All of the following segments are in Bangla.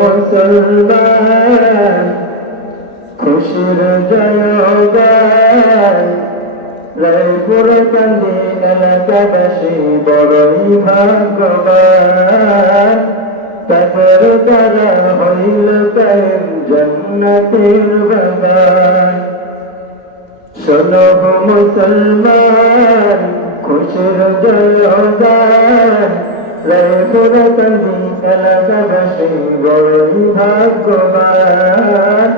মুসলমান, খুশির জয়গান রায়পুর কান্দি এলাকাবাসী, বড়ই ভাগ্যবান। তাদের দ্বারা হইল কায়েম জন্নতের বাগান। শোনো মুসলমান, খুশির জয়গান রায়পুর কান্দি এলাকাবাসী বড়ই ভাগ্যবান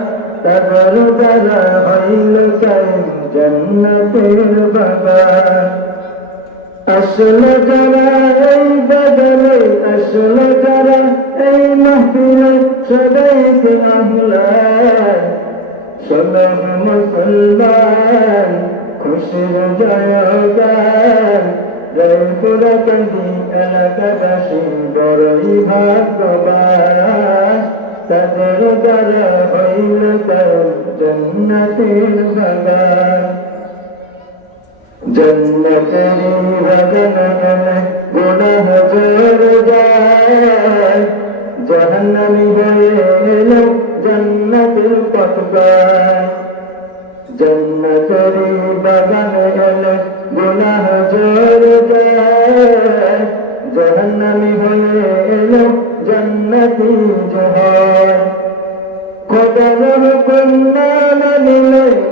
তাদের দ্বারা হইল কায়েম জন্নতের বাগান আসলে বাগানে আসলে যারা এই মাহফিলে আহ্লান সবাই মুসলমান খুশির রায়পুর কান্দি এলাকাবাসী বড়ই ভাগ্যবান তাদের দ্বারা হইল কাল জন্নতের বাগান জন্নতেরি বাগান গুনাহ জোর যায় জাহান্নামি হয়ে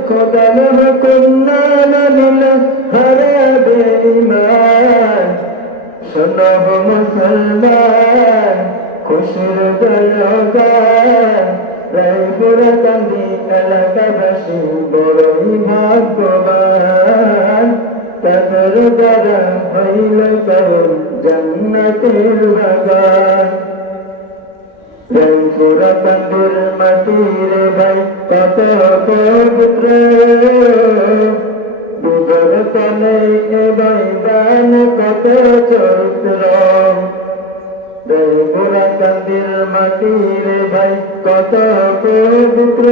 খোদার হুকুম না মানিলে হারাবে ইমান শোনো মুসলমান, খুশির রায়পুর কান্দি এলাকাবাসী বড়ই ভাগ্যবান। তাদের দ্বারা হইল কারণ জান্নাতের বাগান। রংপুর কান্দির মাটির ভাই কত পবিত্র দুধর কানে এ বাইদান কত চরিত্র রংপুর কান্দির মাটির ভাই কত পবিত্র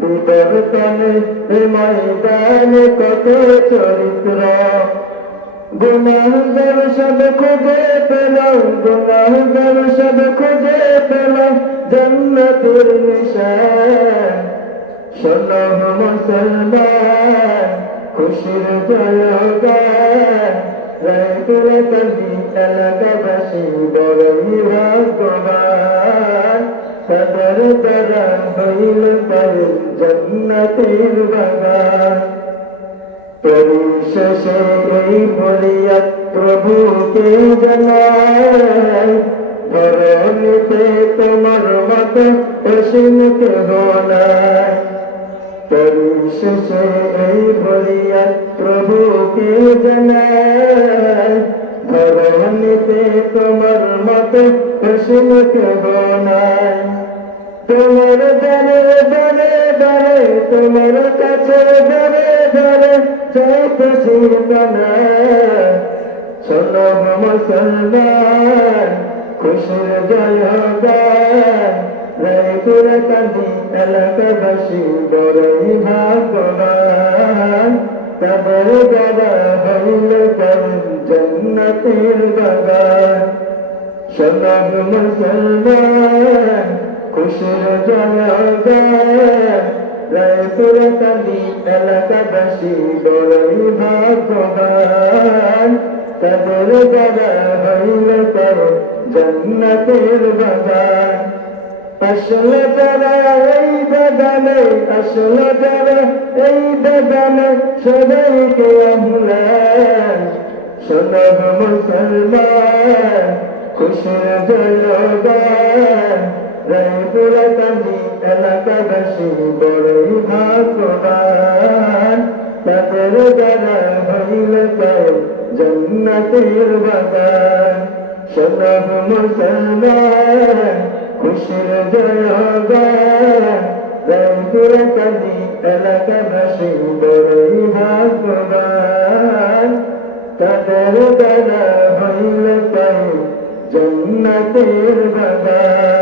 দুধর কানে এ ময়দান কত চরিত্র গুনাহগার সব খুঁজে পেলাম গুনাহগার সব খুঁজে পেলাম, জন্নতের নিশান শোনো মুসলমান, খুশির জয়গান রায়পুর কান্দি এলাকাবাসী বড়ই ভাগ্যবান তাদের দ্বারা হইল তাদের জন্নতের বাগান। পরিশেষে এই ফরিয়াদ প্রভুকে জানাই ধরণীতে তোমার মত অসীম কেহ নাই পরিশেষে এই ফরিয়াদ প্রভুকে জানাই ধরণীতে তোমার মত অসীম কেহ নাই তোমার দানে দানে দানে তোমার কাছে দানে দানে চাইতেছি কানা শোনো মুসলমান খুশির জয়গান রায়পুর কান্দি এলাকাবাসী বড়ই ভাগ্যবান। তাদের দ্বারা হইল করুন জন্নতের বাগান শোনো মুসলমান খুশির জয়গান বড়ই ভাগ্যবান তাদের দ্বারা হইল কর জন্নতের বাগান। আসলে যারা এই বাগানে, আসলে যারা এই বাগানে, সবাইকে আহ্লান শোনো মুসলমান, খুশির জয়গান। রায়পুর কান্দি এলাকাবাসী বড়ই ভাগ্যবান। তাদের দ্বারা হইল কায় জন্নতের বাগান। শোনো মুসলমান, খুশির জয়গান। রায়পুর কান্দি এলাকাবাসী বড়ই ভাগ্যবান। তাদের দ্বারা হইল কায় জন্নতের বাগান।